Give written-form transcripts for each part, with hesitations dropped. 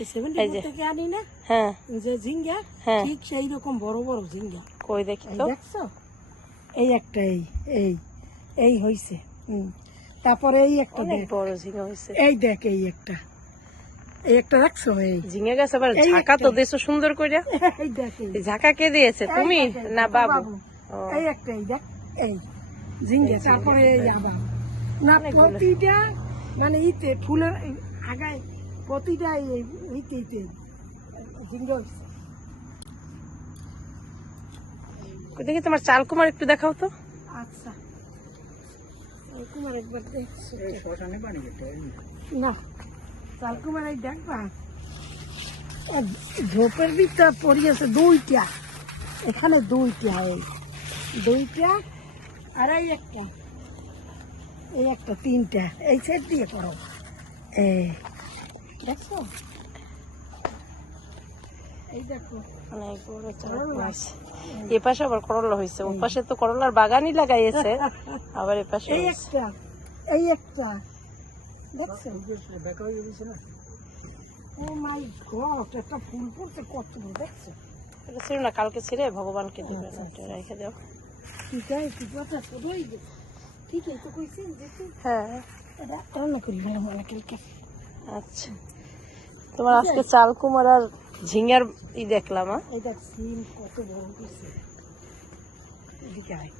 এই 74 থেকে আনি না, হ্যাঁ যে ঝিঙ্গা, হ্যাঁ ঠিক সেই রকম বড় বড় ঝিঙ্গা। কই দেখি এই তো। দেখছো, এই একটা, এই এই হইছে। তারপরে এই একটা অনেক দেখ, বড় ঝিঙ্গা হয়েছে। এই দেখ, এই একটা দেখছো, এই ঝিঙ্গা গাছ আবার এই ঝাঁকা তো একটা। দেছো সুন্দর কইরা। এই দেখ, এই ঝাঁকা কে দিয়েছে, তুমি না বাবু? ও, এই একটা, এই দেখ, এই ঝিঙ্গা। এই ঝিঙ্গা। তারপরে এই আদা না, অনেকগুলো। প্রতিটা মানে ইতে ফুলের আগায় প্রতিটা ইতে ঝিঙ্গা হইছে। কই দেখি তোমার চাল কুমার একটু দেখাও তো। আচ্ছা, চালকুমার একবার দেখছি না, চালকুমার এই দেখবা, ঝোপের ভিতর পড়িয়েছে দুইটা, এখানে দুইটা, এই দুইটা, আর এই একটা তিনটা, এই সাইড দিয়ে করো, এই দেখছো, এই দেখো অনেক বড় চাল কুমার হয়েছে। এ পাশে আবার করলা হয়েছে, ওর পাশে তো করলার বাগানই লাগাইছে, আবার এ পাশে এই হয়েছে। একটা দেখছো, ও মাই গড, একটা ফুল পড়ছে কত বড়, দেখছো? এটা ছিল না, কালকে ছিঁড়ে ভগবানকে দিবে, রেখে দাও। ঠিক আছে, ঠিক আছে, সবাই ঠিক আছে তো কইছি দেখি, হ্যাঁ এটা রান্না করি ভালো মনে কালকে। আচ্ছা, তোমার আজকে চাল কুমার আর ঝিঙ্গার দেখলাম। এটা সিম কত বড় হয়েছে, এদিকে আয়,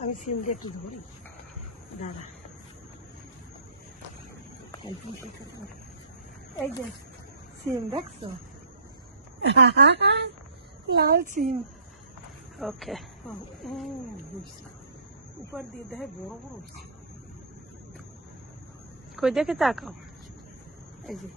আমি সিমটা একটু ধরি, দাঁড়া, এই যে সিম দেখছো, লাল সিম, ওকে, উপর দিয়ে দেখে বড় বড় হয়েছে, কই দেখে তাকাও। এই যে